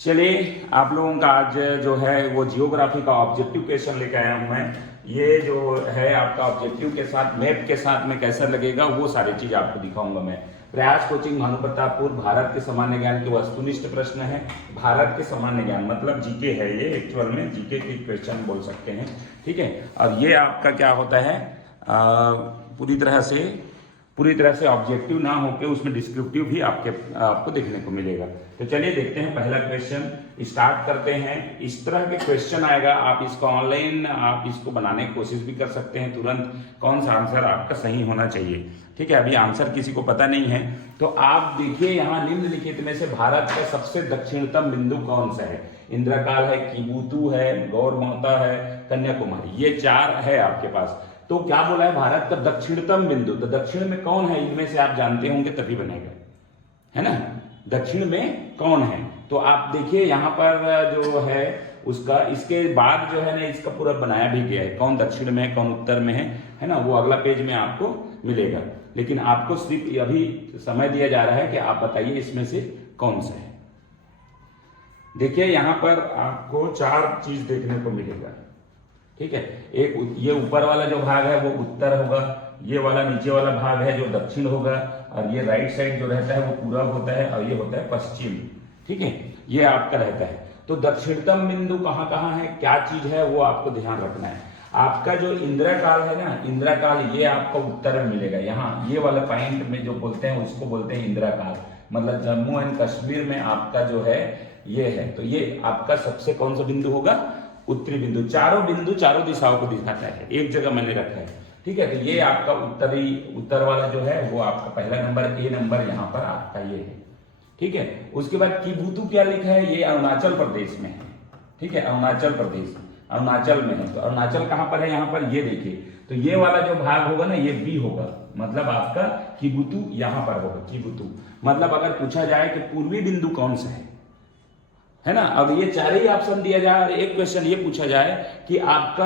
चलिए आप लोगों का आज जो है वो जियोग्राफी का ऑब्जेक्टिव क्वेश्चन लेकर आया हूं मैं। ये जो है आपका ऑब्जेक्टिव के साथ मैप के साथ में कैसा लगेगा वो सारी चीज आपको दिखाऊंगा मैं। प्रयास कोचिंग भानु प्रतापपुर। भारत के सामान्य ज्ञान के वस्तुनिष्ठ प्रश्न है। भारत के सामान्य ज्ञान मतलब जीके है, ये एक्चुअल में जीके के क्वेश्चन बोल सकते हैं। ठीक है, और ये आपका क्या होता है पूरी तरह से ऑब्जेक्टिव ना होके उसमें डिस्क्रिप्टिव भी आपको देखने को मिलेगा। तो चलिए देखते हैं पहला क्वेश्चन, स्टार्ट करते हैं। इस तरह के क्वेश्चन आएगा, आप इसको ऑनलाइन आप इसको बनाने की कोशिश भी कर सकते हैं तुरंत कौन सा आंसर आपका सही होना चाहिए। ठीक है, अभी आंसर किसी को पता नहीं है तो आप देखिए यहाँ निम्नलिखित में से भारत का सबसे दक्षिणतम बिंदु कौन सा है। इंद्रकाल है, कीबुतु है, गौरमौता है, कन्याकुमारी, ये चार है आपके पास। तो क्या बोला है, भारत का दक्षिणतम बिंदु, तो दक्षिण में कौन है इनमें से आप जानते होंगे तभी बनेगा, है ना। दक्षिण में कौन है तो आप देखिए यहाँ पर जो है उसका इसके बाद जो है ना इसका पूरा बनाया भी गया है, कौन दक्षिण में है कौन उत्तर में है ना, वो अगला पेज में आपको मिलेगा। लेकिन आपको सिर्फ अभी समय दिया जा रहा है कि आप बताइए इसमें से कौन सा है। देखिए यहाँ पर आपको चार चीज देखने को मिलेगा। ठीक है, एक ये ऊपर वाला जो भाग है वो उत्तर होगा, ये वाला नीचे वाला भाग है जो दक्षिण होगा, और ये राइट साइड जो रहता है वो पूरब होता है, और ये होता है पश्चिम। ठीक है, ये आपका रहता है। तो दक्षिणतम बिंदु कहाँ कहाँ है, क्या चीज है वो आपको ध्यान रखना है। आपका जो इंदिरा काल है ना, इंदिरा काल ये आपको उत्तर में मिलेगा। यहाँ ये वाला पॉइंट में जो बोलते हैं उसको बोलते हैं इंदिरा काल, मतलब जम्मू एंड कश्मीर में आपका जो है ये है। तो ये आपका सबसे कौन सा बिंदु होगा, उत्तरी बिंदु। चारों बिंदु चारों दिशाओं को दिखाता है, एक जगह मैंने रखा है। ठीक है, तो ये आपका उत्तर वाला जो है वो आपका पहला नंबर, ए नंबर यहाँ पर आपका ये है। ठीक है, उसके बाद कीबुतु क्या लिखा है, ये अरुणाचल प्रदेश में है। ठीक है, अरुणाचल प्रदेश अरुणाचल में है। तो अरुणाचल कहाँ पर है, यहाँ पर ये देखिए। तो ये वाला जो भाग होगा ना ये बी होगा, मतलब आपका कीबुतु यहाँ पर होगा। कीबुतु मतलब अगर पूछा जाए कि पूर्वी बिंदु कौन सा है ना। अब ये चार ही ऑप्शन दिया जाए और एक क्वेश्चन ये पूछा जाए कि आपका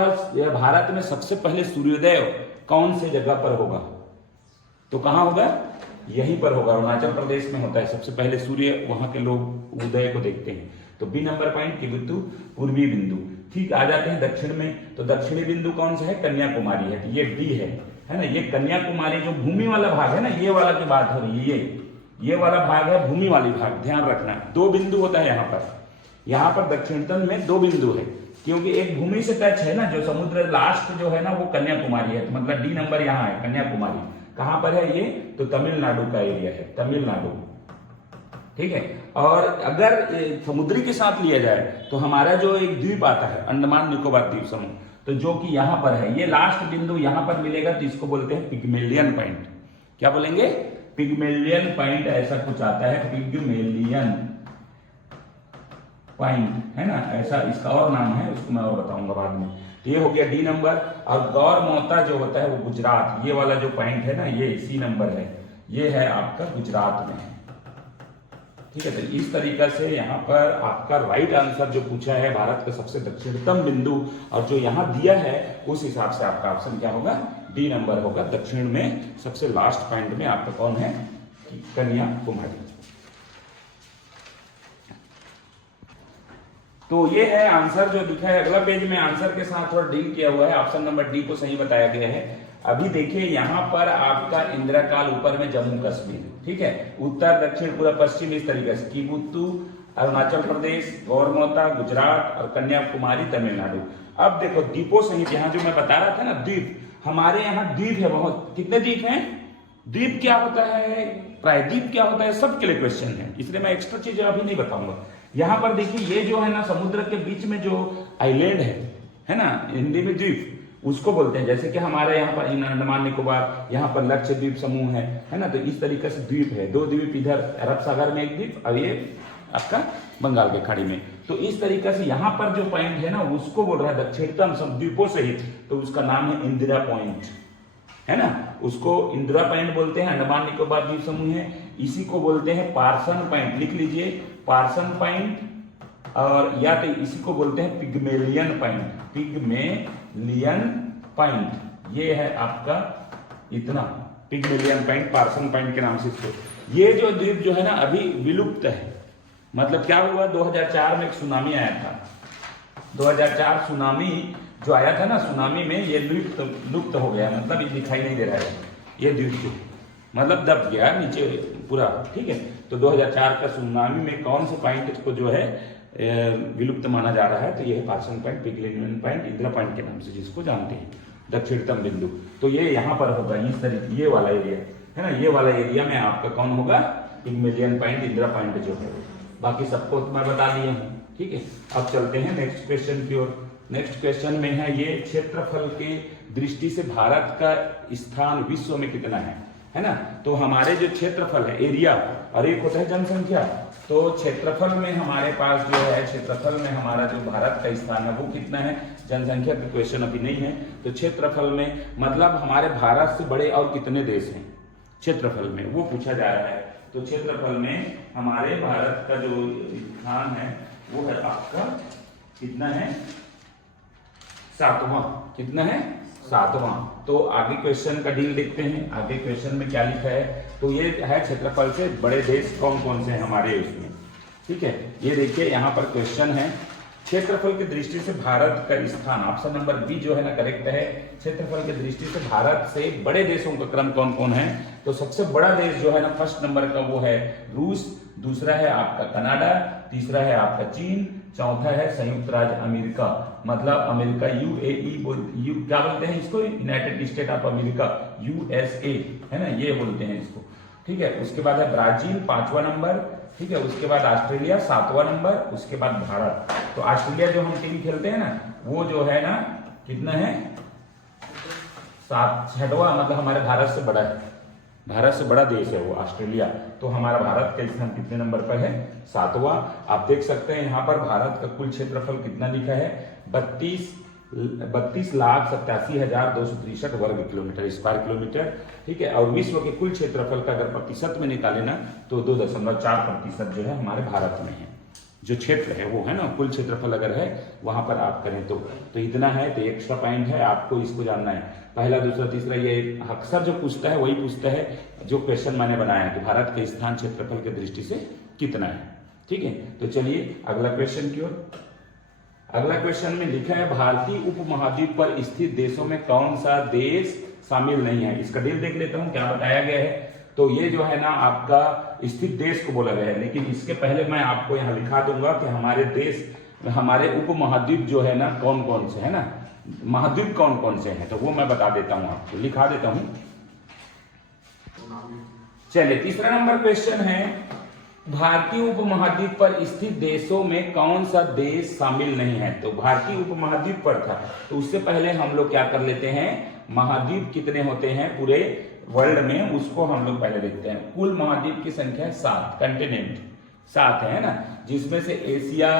भारत में सबसे पहले सूर्योदय कौन से जगह पर होगा, तो कहां होगा, यहीं पर होगा, अरुणाचल प्रदेश में होता है सबसे पहले सूर्य, वहां के लोग उदय को देखते हैं। तो बी नंबर पॉइंट कीबुतु पूर्वी बिंदु। ठीक, आ जाते हैं दक्षिण में। तो दक्षिणी बिंदु कौन सा है, कन्याकुमारी है, तो ये डी है ना। ये कन्याकुमारी जो भूमि वाला भाग है ना, ये वाला की बात हो रही है, ये वाला भाग है भूमि वाली भाग, ध्यान रखना। दो बिंदु होता है यहाँ पर दक्षिणतम में दो बिंदु है, क्योंकि एक भूमि से टच है ना, जो समुद्र लास्ट जो है ना वो कन्याकुमारी है। तो मतलब डी नंबर यहाँ है, कन्याकुमारी। कहां पर है ये, तो तमिलनाडु का एरिया है, तमिलनाडु। ठीक है, और अगर समुद्री के साथ लिया जाए तो हमारा जो एक द्वीप आता है अंडमान निकोबार द्वीप समूह, तो जो कि यहाँ पर है, ये लास्ट बिंदु यहाँ पर मिलेगा, तो इसको बोलते हैं पिग्मेलियन पॉइंट। क्या बोलेंगे, पिग्मेलियन पॉइंट, ऐसा कुछ आता है, पिग्मेलियन पॉइंट, है ना, ऐसा इसका और नाम है, उसको मैं और बताऊंगा बाद में। तो ये हो गया डी नंबर। और गौरमौता जो होता है वो गुजरात, ये वाला जो पॉइंट है ना ये सी नंबर है, ये है आपका गुजरात में। ठीक है, तो इस तरीका से यहाँ पर आपका राइट आंसर जो पूछा है भारत का सबसे दक्षिणतम बिंदु, और जो यहाँ दिया है उस हिसाब से आपका ऑप्शन क्या होगा, डी नंबर होगा। दक्षिण में सबसे लास्ट पॉइंट में आपका कौन है, कन्याकुमारी। तो ये है आंसर जो लिखा है। अगला पेज में आंसर के साथ थोड़ा डील किया हुआ है, ऑप्शन नंबर डी को सही बताया गया है। अभी देखिए यहाँ पर आपका इंदिरा काल ऊपर में जम्मू कश्मीर, ठीक है, उत्तर दक्षिण पूरा पश्चिम इस तरीके से, कीबुतु अरुणाचल प्रदेश, गौरमौता गुजरात, और कन्याकुमारी तमिलनाडु। अब देखो द्वीपों सहित यहाँ जो मैं बता रहा था ना द्वीप, हमारे यहाँ द्वीप है बहुत। कितने द्वीप हैं, द्वीप क्या होता है, प्रायद्वीप क्या होता है, सबके लिए क्वेश्चन है, इसलिए मैं एक्स्ट्रा चीजें अभी नहीं बताऊंगा। यहाँ पर देखिए ये जो है ना समुद्र के बीच में जो आइलैंड है ना, हिंदी में द्वीप उसको बोलते हैं। जैसे कि हमारे यहाँ पर अंडमान निकोबार, यहाँ पर लक्षद्वीप समूह है ना, तो इस तरीके से द्वीप है। दो द्वीप, इधर अरब सागर में एक द्वीप और ये आपका बंगाल की खाड़ी में। तो इस तरीके से यहाँ पर जो पॉइंट है ना उसको बोल रहा है दक्षिणतम सब द्वीपों सहित, तो उसका नाम है इंदिरा पॉइंट, है ना, उसको इंदिरा पॉइंट बोलते हैं। अंडमान निकोबार द्वीप समूह है, इसी को बोलते हैं पार्सन पॉइंट, लिख लीजिए पार्सन पॉइंट, और या तो इसी को बोलते हैं पिग्मेलियन पॉइंट, पिग्मेलियन पॉइंट। ये है आपका इतना पिग्मेलियन पॉइंट, पार्सन पॉइंट के नाम से इसको। ये जो द्वीप जो है ना अभी विलुप्त है, मतलब क्या हुआ, 2004 में एक सुनामी आया था। 2004 सुनामी जो आया था ना, सुनामी में ये लुप्त हो गया, मतलब ये दिखाई नहीं दे रहा है, ये द्वीप मतलब दब गया नीचे पूरा, ठीक है। तो 2004 का सुनामी में कौन से पॉइंट को जो है विलुप्त माना जा रहा है, तो ये है Parson Point, Pygmalion Point, Indira Point के नाम से जिसको जानते हैं, दक्षिणतम बिंदु। तो ये यहाँ पर होगा, इस तरीके ये वाला एरिया है ना, ये वाला एरिया में आपका कौन होगा, पिगमेलियन पॉइंट, इंदिरा पॉइंट जो है। बाकी सबको मैं बता दिया हूँ, ठीक है। अब चलते हैं नेक्स्ट क्वेश्चन की ओर। नेक्स्ट क्वेश्चन में है ये, क्षेत्रफल के दृष्टि से भारत का स्थान विश्व में कितना है ना। तो हमारे जो क्षेत्रफल है, एरिया, और एक होता है जनसंख्या। तो क्षेत्रफल में हमारे पास जो है, क्षेत्रफल में हमारा जो भारत का स्थान है वो कितना है, जनसंख्या का क्वेश्चन अभी नहीं है। तो क्षेत्रफल में मतलब हमारे भारत से बड़े और कितने देश हैं क्षेत्रफल में, वो पूछा जा रहा है। तो क्षेत्रफल में हमारे भारत का जो स्थान है वो है आपका कितना है, 7वां। कितना है, 7वां। तो आगे क्वेश्चन का डील देखते हैं, आगे क्वेश्चन में क्या लिखा है। तो ये है क्षेत्रफल से बड़े देश कौन कौन से हैं हमारे उसमें, ठीक है। ये देखिए यहाँ पर क्वेश्चन है, क्षेत्रफल की दृष्टि से भारत का स्थान, ऑप्शन नंबर बी जो है ना करेक्ट है। क्षेत्रफल की दृष्टि से भारत से बड़े देशों का क्रम कौन कौन है। तो सबसे बड़ा देश जो है ना फर्स्ट नंबर का वो है रूस, दूसरा है आपका कनाडा, तीसरा है आपका चीन, चौथा है संयुक्त राज्य अमेरिका, मतलब अमेरिका, यूएई क्या बोलते हैं इसको, United state of America, USA है ना, ये बोलते हैं इसको, ठीक है। उसके बाद है ब्राजील 5वां नंबर, ठीक है। उसके बाद ऑस्ट्रेलिया 7वां नंबर, उसके बाद भारत। तो ऑस्ट्रेलिया जो हम टीम खेलते हैं ना, वो जो है ना कितना है, 6वां, मतलब हमारे भारत से बड़ा है, भारत से बड़ा देश है वो ऑस्ट्रेलिया। तो हमारा भारत का स्थान कितने नंबर पर है, 7वां। आप देख सकते हैं यहाँ पर भारत का कुल क्षेत्रफल कितना लिखा है, 32,87,263 वर्ग किलोमीटर, स्क्वायर किलोमीटर, ठीक है। और विश्व के कुल क्षेत्रफल का अगर प्रतिशत में निकाले ना, तो 2.4% जो है हमारे भारत में है, जो क्षेत्र है वो है ना, कुल क्षेत्रफल अगर है वहां पर आप करें तो इतना है। तो एक्स्ट्रा पॉइंट है, आपको इसको जानना है, पहला दूसरा तीसरा, ये अक्सर जो पूछता है वही पूछता है जो क्वेश्चन मैंने बनाया है कि भारत के स्थान क्षेत्रफल की दृष्टि से कितना है, ठीक है। तो चलिए अगला क्वेश्चन की ओर। अगला क्वेश्चन में लिखा है, भारतीय उपमहाद्वीप पर स्थित देशों में कौन सा देश शामिल नहीं है। इसका डील देख लेता हूं क्या बताया गया है। तो ये जो है ना आपका स्थित देश को बोला गया है, लेकिन इसके पहले मैं आपको यहाँ लिखा दूंगा कि हमारे देश, हमारे उपमहाद्वीप जो है ना कौन कौन से है ना, महाद्वीप कौन कौन से हैं, तो वो मैं बता देता हूँ आपको, लिखा देता हूँ। चलिए तीसरा नंबर क्वेश्चन है, भारतीय उपमहाद्वीप पर स्थित देशों में कौन सा देश शामिल नहीं है। तो भारतीय उपमहाद्वीप पर था, तो उससे पहले हम लोग क्या कर लेते हैं, महाद्वीप कितने होते हैं पूरे वर्ल्ड में, उसको हम लोग पहले देखते हैं। कुल महाद्वीप की संख्या है 7, कंटिनेंट 7 है ना, जिसमें से एशिया,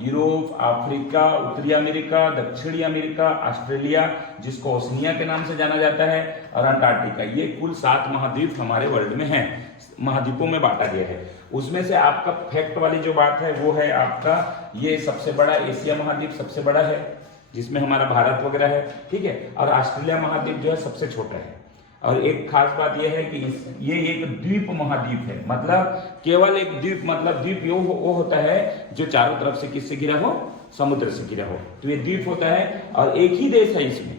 यूरोप, अफ्रीका, उत्तरी अमेरिका, दक्षिणी अमेरिका, ऑस्ट्रेलिया जिसको ओशनिया के नाम से जाना जाता है, और अंटार्कटिका, ये कुल 7 महाद्वीप हमारे वर्ल्ड में हैं, महाद्वीपों में बांटा गया है। उसमें से आपका फैक्ट वाली जो बात है वो है आपका, ये सबसे बड़ा एशिया महाद्वीप सबसे बड़ा है जिसमें हमारा भारत वगैरह है, ठीक है। और ऑस्ट्रेलिया महाद्वीप जो है सबसे छोटा है। और एक खास बात यह है कि ये एक द्वीप महाद्वीप है, मतलब केवल एक द्वीप, मतलब द्वीप वो होता है जो चारों तरफ से किससे घिरा हो, समुद्र से घिरा हो, तो ये द्वीप होता है। और एक ही देश है इसमें,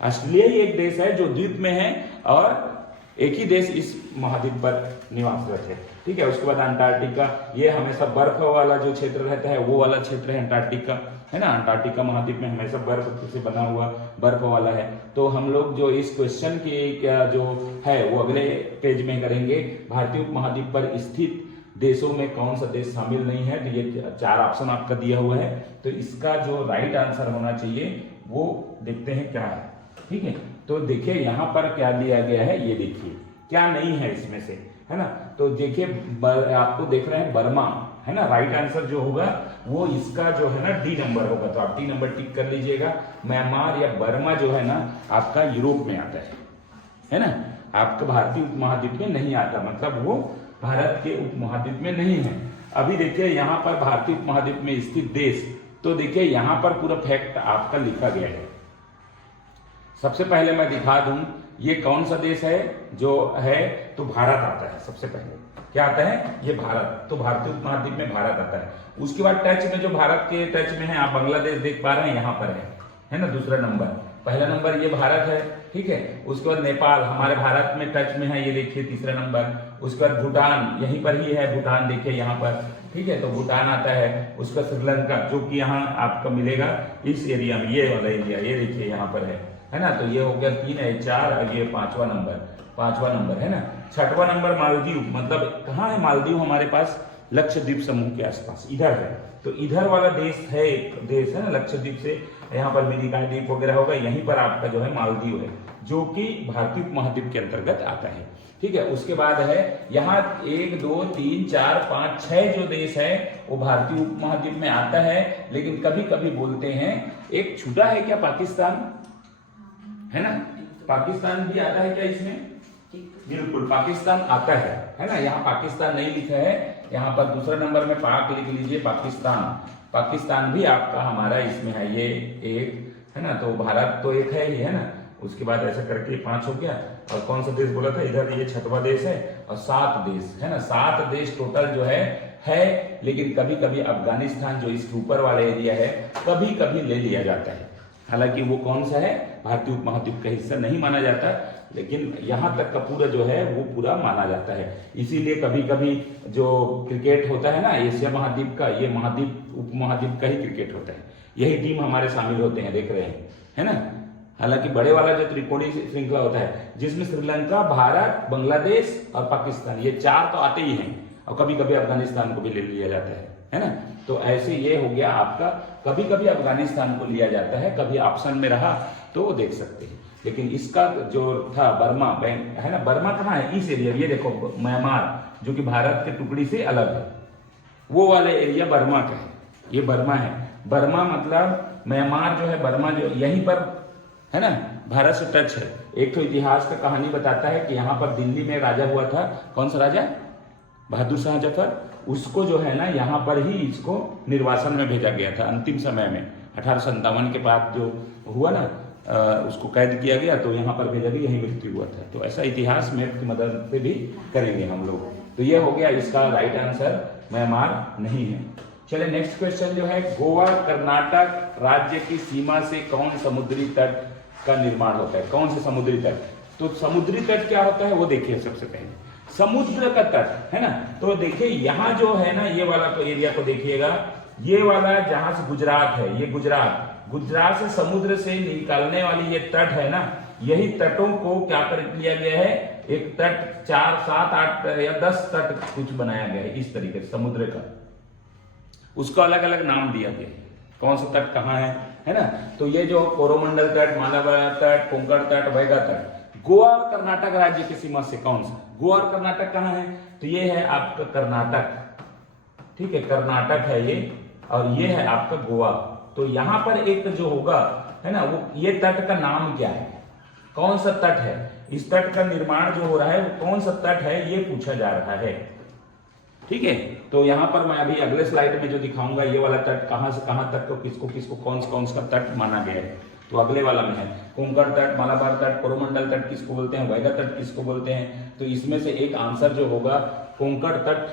ऑस्ट्रेलिया ही एक देश है जो द्वीप में है, और एक ही देश इस महाद्वीप पर निवासरत है, ठीक है। उसके बाद अंटार्कटिका, ये हमेशा बर्फ वाला जो क्षेत्र रहता है वो वाला क्षेत्र है अंटार्कटिका, है ना। अंटार्कटिका महाद्वीप में हमेशा बर्फ से बना हुआ बर्फ वाला है। तो हम लोग जो इस क्वेश्चन की क्या जो है वो अगले पेज में करेंगे, भारतीय उपमहाद्वीप पर स्थित देशों में कौन सा देश शामिल नहीं है। तो ये 4 ऑप्शन आपका दिया हुआ है, तो इसका जो राइट आंसर होना चाहिए वो देखते हैं क्या है, ठीक है। तो देखिए यहाँ पर क्या दिया गया है, ये देखिए क्या नहीं है इसमें से, है ना। तो देखिए आपको देख रहे हैं बर्मा, है ना, राइट आंसर जो होगा वो इसका जो है ना डी नंबर होगा, तो आप डी नंबर टिक कर लीजिएगा। म्यांमार या बर्मा जो है ना आपका यूरोप में आता है ना, आपका भारतीय उपमहाद्वीप में नहीं आता, मतलब वो भारत के उपमहाद्वीप में नहीं है। अभी देखिए यहाँ पर भारतीय उपमहाद्वीप में स्थित देश, तो देखिए यहाँ पर पूरा फैक्ट आपका लिखा गया है। सबसे पहले मैं दिखा दूं ये कौन सा देश है जो है, तो भारत आता है सबसे पहले। क्या आता है, ये भारत, तो भारतीय उपमहाद्वीप में भारत आता है। उसके बाद टच में जो भारत के टच में है, आप बांग्लादेश देख पा रहे हैं, यहाँ पर है ना दूसरा नंबर। पहला नंबर ये भारत है, ठीक है। उसके बाद नेपाल हमारे भारत में टच में है, ये देखिए तीसरा नंबर। उसके बाद भूटान यहीं पर ही है, भूटान देखिए यहाँ पर, ठीक है, तो भूटान आता है। उसका श्रीलंका जो कि यहाँ आपको मिलेगा इस एरिया में, ये वाला एरिया, ये देखिए यहाँ पर है ना। तो ये हो गया 3 है, 4, और ये पांचवा नंबर है ना। छठवां नंबर मालदीव, मतलब कहाँ है मालदीव हमारे पास, लक्षद्वीप समूह के आसपास इधर है। तो इधर वाला देश है, एक देश है ना लक्षद्वीप से, यहाँ पर मिनिकॉय द्वीप वगैरह होगा, यहीं पर आपका जो है मालदीव है, जो कि भारतीय उपमहाद्वीप के अंतर्गत आता है, ठीक है। उसके बाद है यहाँ 1 2 3 4 5 6 जो देश है वो भारतीय उपमहाद्वीप में आता है। लेकिन कभी कभी बोलते हैं एक छूटा है क्या, पाकिस्तान है ना, पाकिस्तान भी आता है क्या इसमें, बिल्कुल पाकिस्तान आता है ना। यहाँ पाकिस्तान नहीं लिखा है, यहाँ पर दूसरा नंबर में पाक लिख लीजिए, पाकिस्तान भी आपका हमारा इसमें है, ये एक है ना। तो भारत तो एक है ही है ना। उसके बाद ऐसा करके 5 हो गया। और कौन सा देश बोला था, इधर ये छठवां देश है, और 7 देश है ना, 7 देश टोटल जो है। लेकिन कभी कभी अफगानिस्तान जो इसके ऊपर वाला एरिया है कभी कभी ले लिया जाता है, हालांकि वो कौन सा है, भारतीय उपमहाद्वीप का हिस्सा नहीं माना जाता, लेकिन यहाँ तक का पूरा जो है वो पूरा माना जाता है। इसीलिए कभी कभी जो क्रिकेट होता है ना एशिया महाद्वीप का, ये महाद्वीप उपमहाद्वीप का ही क्रिकेट होता है, यही टीम हमारे शामिल होते हैं, देख रहे हैं है ना। हालांकि बड़े वाला जो त्रिकोणीय श्रृंखला होता है जिसमें श्रीलंका, भारत, बांग्लादेश और पाकिस्तान, ये 4 तो आते ही हैं, और कभी कभी अफगानिस्तान को भी ले लिया जाता है ना। तो ऐसे ये हो गया आपका, कभी कभी अफगानिस्तान को लिया जाता है, कभी ऑप्शन में रहा तो वो देख सकते हैं। लेकिन इसका जो था बर्मा है ना, बर्मा कहाँ है, इस एरिया, ये देखो म्यांमार जो कि भारत के टुकड़ी से अलग है, वो वाला एरिया बर्मा का है, ये बर्मा है। बर्मा मतलब म्यांमार जो है, बर्मा जो यहीं पर है ना, भारत से टच है। एक तो इतिहास का कहानी बताता है कि यहाँ पर दिल्ली में राजा हुआ था, कौन सा राजा, बहादुर शाह जफर, उसको जो है ना यहाँ पर ही इसको निर्वासन में भेजा गया था अंतिम समय में, 1857 के बाद जो हुआ ना, उसको कैद किया गया, तो यहाँ पर भेजा गया, यही मृत्यु हुआ था। तो ऐसा इतिहास मैप की मदद से भी करेंगे हम लोग। तो ये हो गया इसका राइट आंसर, म्यांमार नहीं है। चलिए नेक्स्ट क्वेश्चन जो है, गोवा कर्नाटक राज्य की सीमा से कौन समुद्री तट का निर्माण होता है, कौन से समुद्री तट। तो समुद्री तट क्या होता है वो देखिए, सबसे पहले समुद्र का तट है ना। तो देखिए यहाँ जो है ना, ये वाला तो एरिया को देखिएगा, ये वाला जहां से गुजरात है, ये गुजरात से समुद्र से निकालने वाली ये तट है ना, यही तटों को क्या कर लिया गया है, एक तट 4 7 8 या 10 तट कुछ बनाया गया है इस तरीके से समुद्र का, उसको अलग अलग नाम दिया गया है, कौन सा तट कहाँ है ना। तो ये जो कोरोमंडल तट, मालाबार तट, कोंकण तट, वैगा तट, गोवा और कर्नाटक राज्य की सीमा से कौन सा, गोवा और कर्नाटक कहाँ है, तो ये है आपका कर्नाटक, ठीक है, कर्नाटक है ये, और ये है आपका गोवा। तो यहाँ पर एक जो होगा है ना, वो ये तट का नाम क्या है, कौन सा तट है, इस तट का निर्माण जो हो रहा है वो कौन सा तट है, ये पूछा जा रहा है, ठीक है। तो यहाँ पर मैं अभी अगले स्लाइड में जो दिखाऊंगा, ये वाला तट कहाँ से कहाँ तक, तो किसको किसको कौन सा तट माना गया है, तो अगले वाला में है कोंकण तट, मालाबार तट, कोरोमंडल तट किसको बोलते हैं, वैगा तट किसको बोलते हैं। तो इसमें से एक आंसर जो होगा कोंकण तट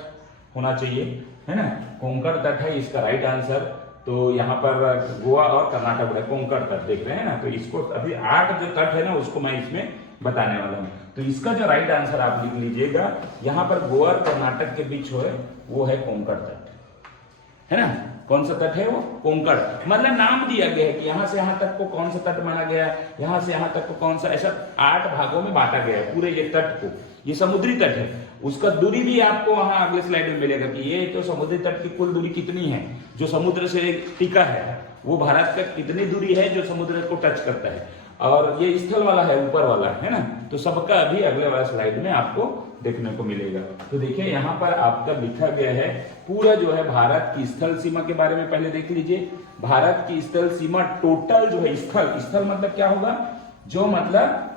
होना चाहिए, है ना, कोंकण तट है इसका राइट आंसर। तो यहाँ पर गोवा और कर्नाटक है, कोंकण तट देख रहे हैं ना। तो इसको अभी 8 जो तट है ना उसको मैं इसमें बताने वाला हूँ। तो इसका जो राइट आंसर आप लिख लीजिएगा, यहाँ पर गोवा और कर्नाटक के बीच है वो है कोंकण तट, है ना। कौन सा तट है वो, कोंकण, मतलब नाम दिया गया है कि यहाँ से यहाँ तक को कौन सा तट माना गया है, यहाँ से यहाँ तक को कौन सा, ऐसा 8 भागों में बांटा गया है पूरे ये तट को। ये समुद्री तट है, उसका दूरी भी आपको वहां अगले स्लाइड में मिलेगा कि ये तो समुद्री तट की कुल दूरी कितनी है जो समुद्र से टिका है, वो भारत का कितनी दूरी है जो समुद्र को टच करता है, और ये स्थल वाला है ऊपर वाला, है ना। तो सबका अभी अगले वाला स्लाइड में आपको देखने को मिलेगा। तो देखिए यहाँ पर आपका लिखा गया है पूरा जो है भारत की स्थल सीमा के बारे में पहले देख लीजिए। भारत की स्थल सीमा टोटल जो है, स्थल मतलब क्या होगा, जो मतलब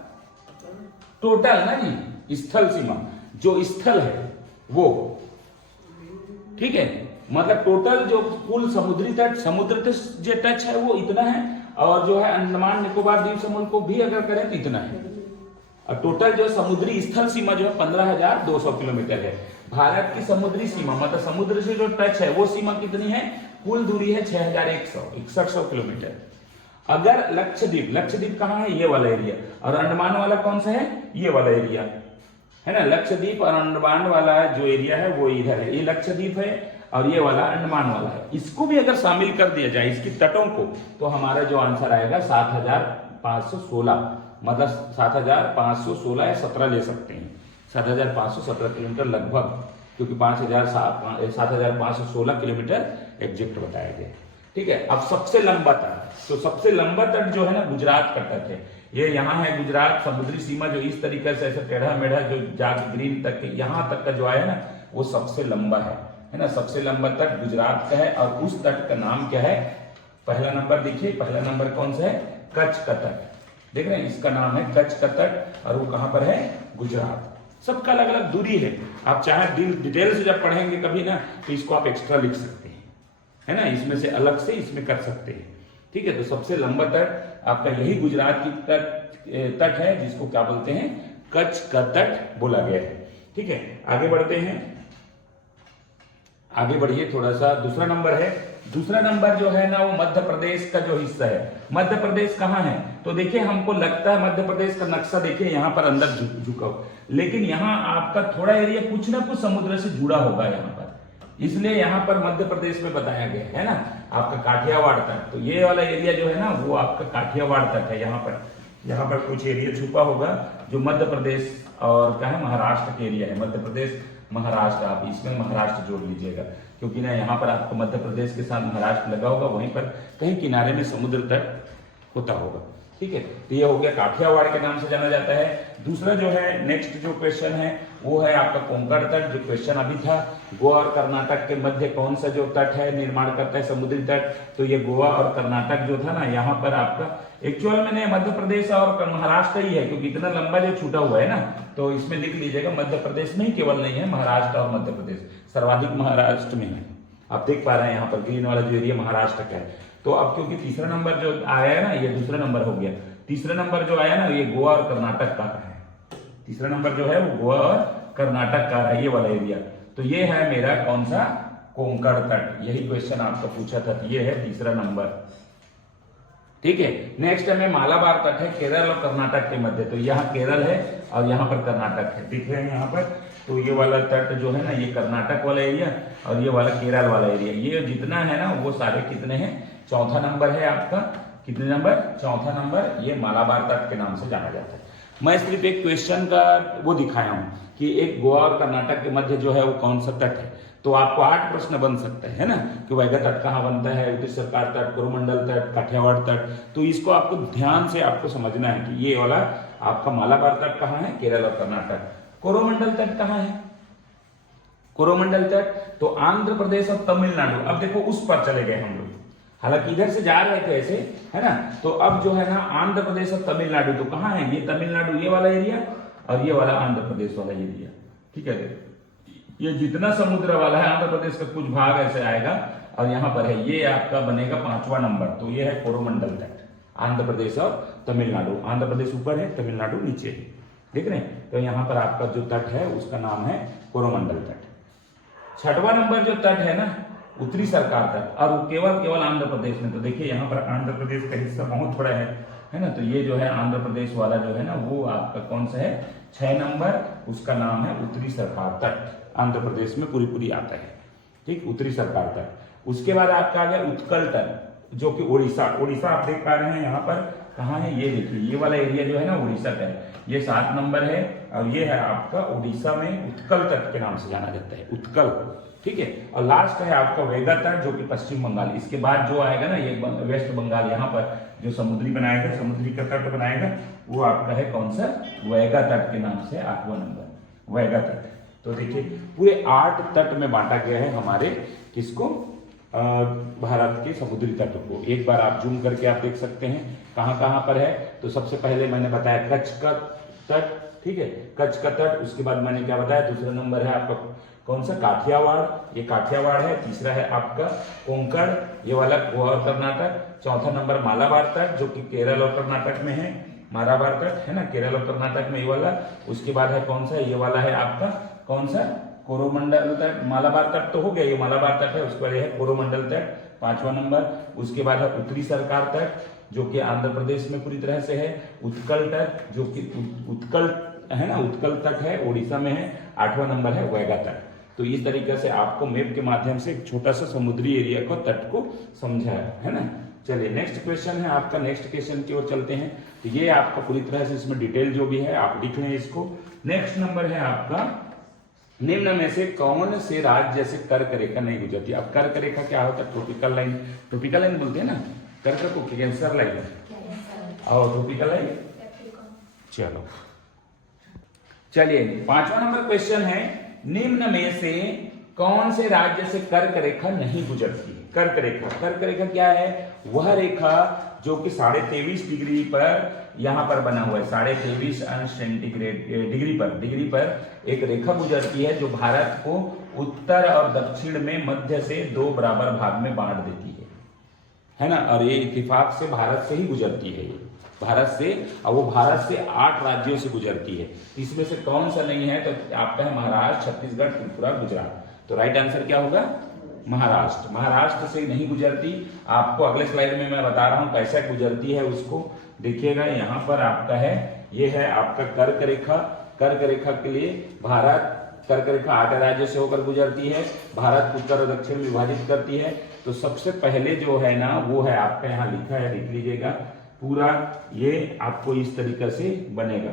टोटल ना जी, स्थल सीमा जो स्थल है वो, ठीक है, मतलब टोटल जो कुल समुद्री तट, समुद्र जो टच है वो इतना है, और जो है अंडमान निकोबार द्वीप समूह को भी अगर करें तो इतना है। और टोटल जो समुद्री स्थल सीमा जो है 15,200 किलोमीटर है। भारत की समुद्री सीमा मतलब समुद्र से जो टच है वो सीमा कितनी है, कुल दूरी है 6,161 किलोमीटर। अगर लक्षद्वीप, लक्षद्वीप कहाँ है, ये वाला एरिया, और अंडमान वाला कौन सा है, ये वाला एरिया है ना, लक्षद्वीप और अंडमान वाला जो एरिया है वो इधर है, ये लक्षद्वीप है और ये वाला अंडमान वाला है। इसको भी अगर शामिल कर दिया जाए इसकी तटों को, तो हमारा जो आंसर आएगा 7,516, मतलब 7,516 या 17 ले सकते हैं, 7,517 किलोमीटर लगभग, क्योंकि 7,516 किलोमीटर एग्जैक्ट बताया गया। ठीक है, अब सबसे लंबा तट, तो सबसे लंबा तट जो है ना गुजरात का तट है। ये यहाँ है गुजरात, समुद्री सीमा जो इस तरीके से ऐसे टेढ़ा मेढ़ा जो जाग ग्रीन तक यहाँ तक का जो आया ना वो सबसे लंबा है ना, सबसे लंबा तट गुजरात का है। और उस तट का नाम क्या है, पहला नंबर देखिए, पहला नंबर कौन सा है, कच्छ का तट, देख रहे हैं, इसका नाम है कच्छ का तट और वो कहां पर है, गुजरात। सबका अलग अलग दूरी है, आप चाहे डिटेल से जब पढ़ेंगे कभी ना तो इसको आप एक्स्ट्रा लिख सकते हैं, है ना, इसमें से अलग से इसमें कर सकते हैं। ठीक है, तो सबसे लंबा तट आपका यही गुजरात की तट है, जिसको क्या बोलते हैं, कच्छ का तट बोला गया है। ठीक है, आगे बढ़ते हैं, आगे बढ़िए थोड़ा सा। दूसरा नंबर है, दूसरा नंबर जो है ना वो मध्य प्रदेश का जो हिस्सा है। मध्य प्रदेश कहाँ है, तो देखिए हमको लगता है मध्य प्रदेश का नक्शा देखिए यहाँ पर अंदर झुका हुआ, लेकिन यहाँ आपका थोड़ा एरिया कुछ ना कुछ समुद्र से जुड़ा होगा यहाँ पर, इसलिए यहाँ पर मध्य प्रदेश में बताया गया है ना, आपका काठियावाड़ तट। तो ये वाला एरिया जो है ना वो आपका काठियावाड़ तट है। यहाँ पर कुछ एरिया छुपा होगा जो मध्य प्रदेश और क्या है, महाराष्ट्र के एरिया है, मध्य प्रदेश महाराष्ट्र, आप इसमें महाराष्ट्र जोड़ लीजिएगा, क्योंकि ना यहाँ पर आपको मध्य प्रदेश के साथ महाराष्ट्र लगा होगा, वहीं पर कहीं किनारे में समुद्र तट होता होगा। ठीक है, तो ये हो गया काठियावाड़ के नाम से जाना जाता है। दूसरा जो है नेक्स्ट जो क्वेश्चन है वो है आपका कोंकण तट। जो क्वेश्चन अभी था, गोवा और कर्नाटक के मध्य कौन सा जो तट है निर्माण करता है समुद्री तट, तो ये गोवा और कर्नाटक जो था ना, यहाँ पर आपका एक्चुअल में मध्य प्रदेश और महाराष्ट्र ही है, क्योंकि इतना लंबा जो छूटा हुआ है ना, तो इसमें लिख लीजिएगा मध्य प्रदेश में ही केवल नहीं है, महाराष्ट्र और मध्य प्रदेश सर्वाधिक महाराष्ट्र में है। आप देख पा रहे हैं यहाँ पर ग्रीन वाला जो एरिया महाराष्ट्र का है। तो अब क्योंकि तीसरा नंबर जो आया है ना, ये दूसरा नंबर हो गया, तीसरा नंबर जो आया ना ये गोवा और कर्नाटक का है, तीसरा नंबर जो है वो गोवा और कर्नाटक का है, ये वाला एरिया। तो ये है मेरा कौन सा, कोंकण तट। यही क्वेश्चन आपको पूछा था, ये है तीसरा नंबर। ठीक है, नेक्स्ट है मालाबार तट है केरल और कर्नाटक के मध्य। तो यहाँ केरल है और यहाँ पर कर्नाटक है, दिख रहे हैं यहाँ पर। तो ये वाला तट जो है ना ये कर्नाटक वाला एरिया और ये वाला केरल वाला एरिया, ये जितना है ना वो सारे कितने हैं, चौथा नंबर है आपका, कितने नंबर, चौथा नंबर, ये मालाबार तट के नाम से जाना जाता है। मैं सिर्फ एक क्वेश्चन का वो दिखाया हूँ कि एक गोवा और कर्नाटक के मध्य जो है वो कौन सा तट है। तो आपको 8 प्रश्न बन सकते हैं ना, कि वैगा तट कहाँ बनता है, उत्तरी सरकार तट, कोरोमंडल तट, काठियावाड़ तट। तो इसको आपको ध्यान से आपको समझना है कि ये वाला आपका मालाबार तट कहाँ है, केरल और कर्नाटक। कोरोमंडल तट कहाँ है, कोरोमंडल तट तो आंध्र प्रदेश और तमिलनाडु। अब देखो उस पर चले गए हम लोग, हालांकि इधर से जा रहे थे ऐसे, है ना। तो अब जो है ना आंध्र प्रदेश और तमिलनाडु, तो कहाँ है ये तमिलनाडु, ये वाला एरिया, और ये वाला आंध्र प्रदेश वाला एरिया। ठीक है, ये जितना समुद्र वाला है आंध्र प्रदेश का कुछ भाग ऐसे आएगा और यहाँ पर है, ये आपका बनेगा 5वां नंबर। तो ये है कोरोमंडल तट, आंध्र प्रदेश और तमिलनाडु। आंध्र प्रदेश ऊपर है, तमिलनाडु नीचे है, देख रहे हैं। तो यहाँ पर आपका जो तट है उसका नाम है कोरोमंडल तट। 6वां नंबर जो तट है ना उत्तरी सरकार तट, और केवल आंध्र प्रदेश में। तो देखिए यहाँ पर आंध्र प्रदेश का हिस्सा बहुत बड़ा है ना। तो ये जो है आंध्र प्रदेश वाला जो है ना वो आपका कौन सा है, 6 नंबर, उसका नाम है उत्तरी सरकार तट। आंध्र प्रदेश में पूरी आता है, ठीक, उत्तरी सरकार तट। उसके बाद आपका आ गया उत्कल तट, जो कि उड़ीसा आप देख पा रहे हैं यहाँ पर कहाँ है, ये देखिए ये वाला एरिया जो है ना उड़ीसा का है, ये 7 नंबर है। और ये है आपका उड़ीसा में उत्कल तट के नाम से जाना जाता है, उत्कल। ठीक है, और लास्ट है आपका वेगा तट, जो कि पश्चिम बंगाल। इसके बाद जो आएगा ना ये वेस्ट बंगाल, यहाँ पर जो समुद्री बनाएगा, समुद्री का तट बनाएगा, वो आपका है कौन सा, वेगा तट के नाम से 8वां नंबर, वेगा तट। तो देखिए पूरे 8 तट में बांटा गया है हमारे किसको, भारत के समुद्री तट को। एक बार आप जूम करके आप देख सकते हैं कहाँ पर है। तो सबसे पहले मैंने बताया कच्छ का तट, ठीक है, कच्छ का तट। उसके बाद मैंने क्या बताया, दूसरा नंबर है आपका कौन सा, काठियावाड़, ये काठियावाड़ है। तीसरा है आपका कोंकण, ये वाला गोवा और कर्नाटक। चौथा नंबर मालाबार तट, जो कि केरल और कर्नाटक में है। मालाबार तट है ना, केरल और कर्नाटक में ये वाला। उसके बाद है कौन सा, ये वाला है आपका कौन सा, कोरोमंडल तट। मालाबार तट तो हो गया, ये मालाबार तट है। उसके बाद है कोरोमंडल तट 5वां नंबर। उसके बाद है उत्तरी सरकार तट जो कि आंध्र प्रदेश में पूरी तरह से है। उत्कल तट जो कि उत्कल है ना, उत्कल तट है, उड़ीसा में है। 8वां नंबर है वैगा तट। तो इस तरीके से आपको मैप के माध्यम से एक छोटा सा समुद्री एरिया को, तट को समझाया है ना। चलिए नेक्स्ट क्वेश्चन है आपका, नेक्स्ट क्वेश्चन की ओर चलते हैं। तो ये आपका पूरी तरह से इसमें डिटेल जो भी है आप लिख लें इसको। नेक्स्ट नंबर है आपका, निम्न में से कौन से राज्य से कर्क रेखा नहीं गुजरती। अब कर्क रेखा क्या होता है, ट्रॉपिकल लाइन, ट्रॉपिकल लाइन बोलते हैं ना, कर्क को कैंसर लाइन और ट्रॉपिकल लाइन। चलो चलिए 5वां नंबर क्वेश्चन है, निम्न में से कौन से राज्य से कर्क रेखा नहीं गुजरती। कर्क रेखा, कर्क रेखा क्या है, वह रेखा जो कि 23.5 डिग्री पर यहां पर बना हुआ है, 23.5 अंश सेंटीग्रेड डिग्री पर एक रेखा गुजरती है जो भारत को उत्तर और दक्षिण में मध्य से 2 बराबर भाग में बांट देती है ना। और ये इत्तेफाक से भारत से ही गुजरती है, ये भारत से, और वो भारत से 8 राज्यों से गुजरती है। इसमें से कौन सा नहीं है, तो आपका है महाराष्ट्र, छत्तीसगढ़, त्रिपुरा, गुजरात। तो राइट आंसर क्या होगा, महाराष्ट्र। महाराष्ट्र से नहीं गुजरती। आपको अगले स्लाइड में मैं बता रहा हूं कैसे गुजरती है उसको देखिएगा। यहाँ पर आपका है, ये है आपका कर्क रेखा। कर्क रेखा के लिए भारत, कर्क रेखा 8 राज्यों से होकर गुजरती है, भारत उत्तर और दक्षिण विभाजित करती है। तो सबसे पहले जो है ना वो है आपका, यहाँ लिखा है, लिख लीजिएगा पूरा। ये आपको इस तरीके से बनेगा,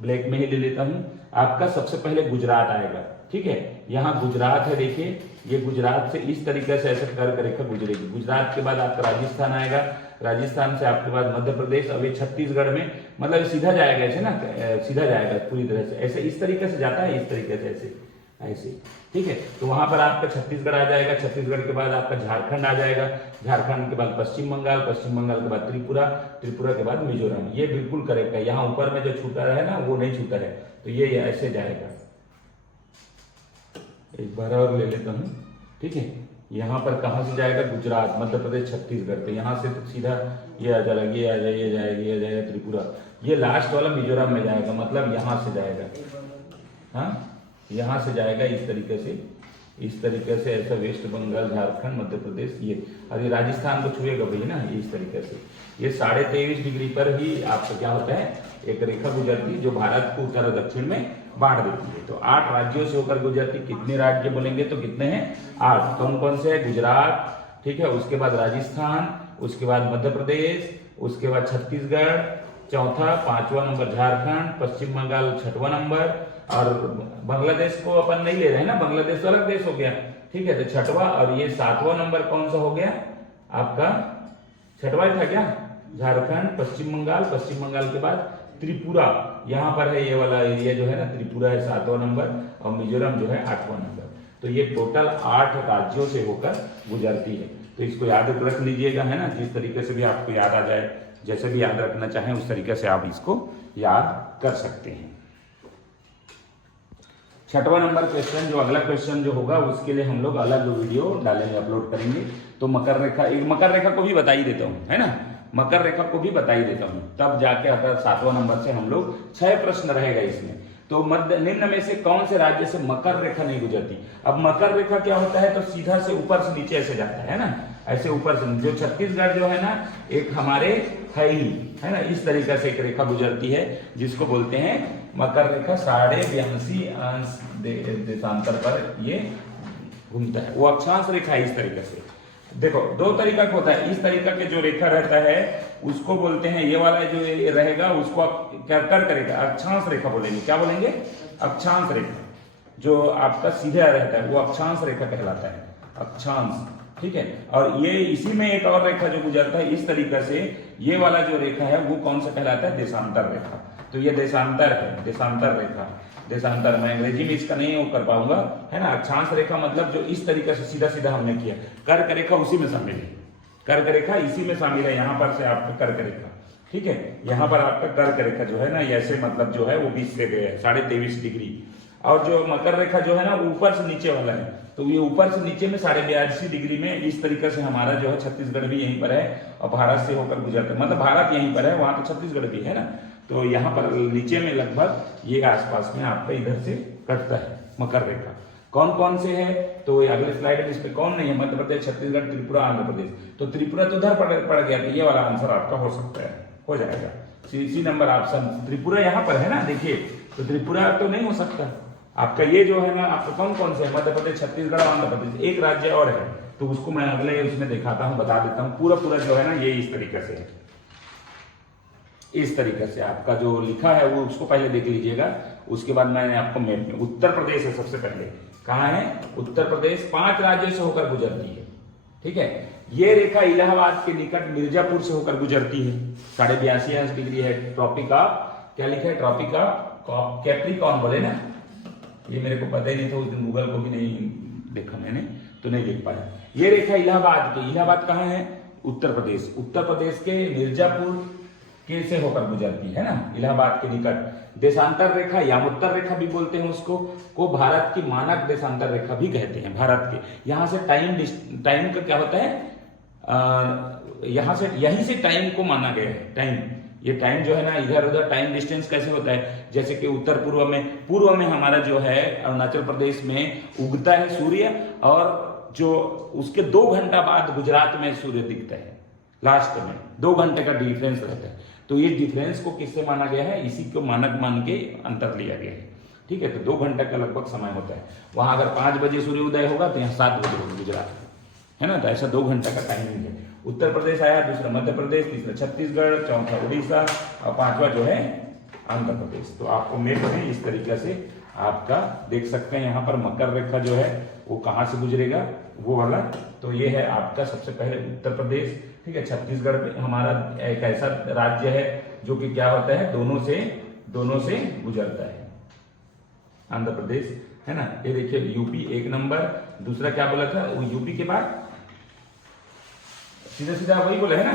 ब्लैक में ही ले लेता हूं। आपका सबसे पहले गुजरात आएगा, ठीक है, यहाँ गुजरात है, देखिए ये गुजरात से इस तरीके से ऐसे कर्क रेखा गुजरेगी। गुजरात के बाद आपका राजस्थान आएगा, राजस्थान से आपके बाद मध्य प्रदेश, अभी छत्तीसगढ़ में, मतलब सीधा जाएगा ऐसे ना, सीधा जाएगा पूरी तरह से, ऐसे इस तरीके से जाता है, इस तरीके से ऐसे ऐसे, ठीक है। तो वहां पर आपका छत्तीसगढ़ आ जाएगा, छत्तीसगढ़ के बाद आपका झारखंड आ जाएगा, झारखंड के बाद पश्चिम बंगाल, पश्चिम बंगाल के बाद त्रिपुरा, त्रिपुरा के बाद मिजोरम। ये बिल्कुल करेक्ट है, यहाँ ऊपर में जो छूटा है ना वो नहीं छूटा है, तो ये ऐसे जाएगा। एक बार और ले लेता हूँ, ठीक है। यहाँ पर कहाँ से जाएगा, गुजरात, मध्य प्रदेश, छत्तीसगढ़। तो यहाँ से तो सीधा ये आ जाएगा, ये आ जाएगा, ये जाएगा, ये जाएगा त्रिपुरा। ये लास्ट वाला मिजोरम में जाएगा, मतलब यहाँ से जाएगा, हाँ यहाँ से जाएगा इस तरीके से, इस तरीके से ऐसा वेस्ट बंगाल, झारखंड, मध्य प्रदेश, ये और ये राजस्थान को छुएगा भाई ना, इस तरीके से। ये 23.5 डिग्री पर ही आपका क्या होता है, एक रेखा गुजरती है जो भारत को उत्तर और दक्षिण में बांट देती है। तो 8 राज्यों से होकर गुजरती। कितने राज्य बोलेंगे तो कितने हैं, 8। कौन कौन से है, गुजरात, ठीक है, उसके बाद राजस्थान, उसके बाद मध्य प्रदेश, उसके बाद छत्तीसगढ़, चौथा, 5वां नंबर झारखंड, पश्चिम बंगाल 6वां नंबर, और बांग्लादेश को अपन नहीं ले रहे हैं ना, बांग्लादेश तो अलग देश हो गया, ठीक है। तो 6वां, और ये 7वां नंबर कौन सा हो गया आपका, 6वां था क्या, झारखंड, पश्चिम बंगाल, पश्चिम बंगाल के बाद त्रिपुरा, यहाँ पर है ये वाला एरिया जो है ना, त्रिपुरा है 7वां नंबर, और मिजोरम जो है 8वां नंबर। तो ये टोटल 8 राज्यों से होकर गुजरती है। तो इसको याद रख लीजिएगा, है ना, जिस तरीके से भी आपको याद आ जाए, जैसे भी याद रखना चाहें उस तरीके से आप इसको याद कर सकते हैं। 6वां नंबर क्वेश्चन, जो अगला क्वेश्चन जो होगा उसके लिए हम लोग अलग वीडियो डालेंगे, अपलोड करेंगे। तो मकर रेखा, एक मकर रेखा को भी बता ही देता हूँ, है ना, मकर रेखा को भी बता ही देता हूँ, तब जाके अगर 7वां नंबर से हम लोग 6 प्रश्न रहेगा इसमें। तो मध्य निम्न में से कौन से राज्य से मकर रेखा नहीं गुजरती। अब मकर रेखा क्या होता है, तो सीधा से ऊपर से नीचे ऐसे जाता है ना, ऐसे ऊपर से। जो छत्तीसगढ़ जो है ना, एक हमारे है ही, है ना, इस तरीके से एक रेखा गुजरती है जिसको बोलते हैं मकर रेखा। 82.5 अंश देशांतर पर ये घूमता है, वो अक्षांश रेखा है इस तरीके से। देखो 2 तरीका का होता है, इस तरीका के जो रेखा रहता है उसको बोलते हैं, ये वाला जो ये रहेगा उसको क्या कर करेगा, अक्षांश रेखा बोलेंगे। क्या बोलेंगे, अक्षांश रेखा। जो आपका सीधा रहता है वो अक्षांश रेखा कहलाता है, अक्षांश, ठीक है। और ये इसी में एक और रेखा जो गुजरता है इस तरीके से, ये वाला जो रेखा है वो कौन सा कहलाता है, देशांतर रेखा। तो ये देशांतर है, देशांतर रेखा, देशांतर। मैं अंग्रेजी में इसका नहीं कर पाऊंगा, है ना। अक्षांश रेखा मतलब जो इस तरीके से सीधा सीधा हमने किया। कर्क रेखा उसी में शामिल है, कर्क रेखा इसी में शामिल है। यहाँ पर से आपका कर्क रेखा, ठीक है, यहाँ पर आपका कर्क रेखा जो है ना, ऐसे मतलब जो है वो बीच से गया है 23.5 डिग्री। और जो मकर रेखा जो है ना वो ऊपर से नीचे वाला है, तो ये ऊपर से नीचे में 82.5 डिग्री में इस तरीके से हमारा जो है छत्तीसगढ़ भी यहीं पर है और भारत से होकर गुजरता है, मतलब भारत यहीं पर है, वहां तो छत्तीसगढ़ भी है ना। तो यहाँ पर नीचे में लगभग ये आसपास में आपका इधर से कटता है मकर रेखा। कौन कौन से है तो ये अगले स्लाइड में इसमें कौन नहीं है, मध्य प्रदेश, छत्तीसगढ़, त्रिपुरा, आंध्र प्रदेश। तो त्रिपुरा तो उधर पड़ गया, तो ये वाला आंसर आपका हो सकता है, हो जाएगा। सी नंबर ऑप्शन त्रिपुरा यहाँ पर है ना, देखिए तो त्रिपुरा तो नहीं हो सकता आपका। ये जो है ना आपका कौन कौन से है, मध्य प्रदेश, छत्तीसगढ़, आंध्र प्रदेश, एक राज्य और है तो उसको मैं अगले उसमें दिखाता हूँ, बता देता हूँ। पूरा पूरा जो है ना ये इस तरीके से है, इस तरीके से आपका जो लिखा है वो उसको पहले देख लीजिएगा, उसके बाद मैंने आपको मैप में उत्तर प्रदेश है सबसे पहले। कहाँ है उत्तर प्रदेश, 5 राज्यों से होकर गुजरती है, ठीक है। ये रेखा इलाहाबाद के निकट मिर्जापुर से होकर गुजरती है, 82.5 डिग्री है। ट्रॉपिक ऑफ क्या लिखा है, ट्रॉपिक ऑफ कैप्रिकॉर्न बोले ना, ये मेरे को पता ही नहीं था उस दिन, गूगल को भी नहीं देखा मैंने तो नहीं देख पाया। ये रेखा इलाहाबाद के, इलाहाबाद कहाँ है, उत्तर प्रदेश, उत्तर प्रदेश के मिर्जापुर के से होकर गुजरती है ना, इलाहाबाद के निकट। देशांतर रेखा यामोत्तर रेखा भी बोलते हैं उसको, को भारत की मानक देशांतर रेखा भी कहते हैं भारत के। यहाँ से टाइम का क्या होता है, यहाँ से यहीं से टाइम को माना गया है। टाइम, ये टाइम जो है ना इधर उधर टाइम डिस्टेंस कैसे होता है, जैसे कि उत्तर पूर्व में हमारा जो है अरुणाचल प्रदेश में उगता है सूर्य, और जो उसके 2 घंटा बाद गुजरात में सूर्य दिखता है, लास्ट में 2 घंटे का डिफरेंस रहता है। तो ये डिफरेंस को किससे माना गया है, इसी को मानक मान के अंतर लिया गया है, ठीक है। तो 2 घंटे का लगभग समय होता है। वहां अगर 5 बजे सूर्योदय होगा तो यहाँ 7 बजे होगा गुजरात में, है ना। तो ऐसा 2 घंटा का टाइमिंग है। उत्तर प्रदेश आया, दूसरा मध्य प्रदेश, तीसरा छत्तीसगढ़, चौथा उड़ीसा और 5वां जो है आंध्र प्रदेश। तो आपको मैप में इस तरीके से आपका देख सकते हैं, यहाँ पर मकर रेखा जो है वो कहाँ से गुजरेगा वो वाला। तो ये है आपका सबसे पहले उत्तर प्रदेश, ठीक है। छत्तीसगढ़ में हमारा एक ऐसा राज्य है जो कि क्या होता है, दोनों से गुजरता है। आंध्र प्रदेश है ना, ये देखिए यूपी 1 नंबर, दूसरा क्या बोला था वो यूपी के बाद सीधा सीधा वही बोला है ना,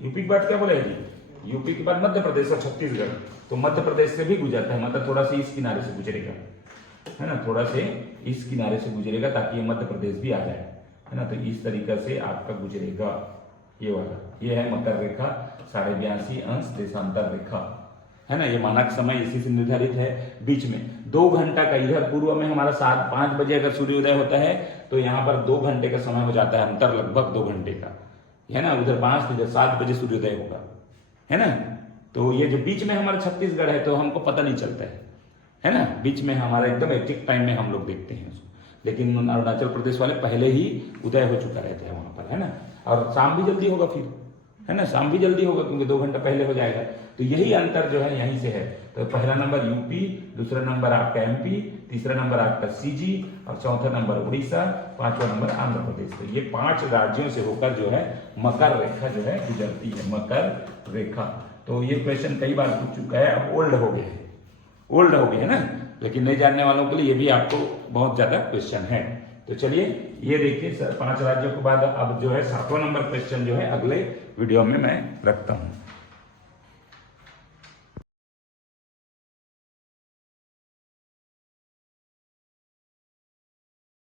यूपी के बाद क्या बोला है जी, यूपी के बाद मध्य प्रदेश और छत्तीसगढ़। तो मध्य प्रदेश से भी गुजरता है, मतलब थोड़ा सा इस किनारे से गुजरेगा, है ना, थोड़ा से इस किनारे से गुजरेगा ताकि ये मध्य प्रदेश भी आ जाए, है ना। तो इस तरीके से आपका गुजरेगा ये वाला। ये है मकर रेखा, 82.5 अंश देशांतर रेखा, है ना। ये मानक समय इसी से निर्धारित है। बीच में 2 घंटा का, इधर पूर्व में हमारा 5 बजे अगर सूर्योदय होता है तो यहाँ पर 2 घंटे का समय हो जाता है, अंतर लगभग 2 घंटे का, है ना। उधर 5 इधर 7 बजे सूर्योदय होगा, है ना। तो ये जो बीच में हमारा छत्तीसगढ़ है तो हमको पता नहीं चलता है ना। बीच में हमारा एकदम एक्टिव टाइम में हम लोग देखते हैं उसको, लेकिन अरुणाचल प्रदेश वाले पहले ही उदय हो चुका रहता है वहां पर, है ना। और शाम भी जल्दी होगा फिर, है ना, शाम भी जल्दी होगा क्योंकि 2 घंटा पहले हो जाएगा। तो यही अंतर जो है यहीं से है। तो पहला नंबर यूपी, दूसरा नंबर आपका एमपी, तीसरा नंबर आपका सीजी और चौथा नंबर उड़ीसा, 5वां नंबर आंध्र प्रदेश। तो ये 5 राज्यों से होकर जो है मकर रेखा जो है गुजरती है, मकर रेखा। तो ये क्वेश्चन कई बार पूछ चुका है, अब ओल्ड हो गए है ना, लेकिन नहीं जानने वालों के लिए ये भी आपको बहुत ज्यादा क्वेश्चन है। तो चलिए ये देखिए 5 राज्यों के बाद अब जो है 7वां नंबर क्वेश्चन जो है अगले वीडियो में मैं रखता हूँ।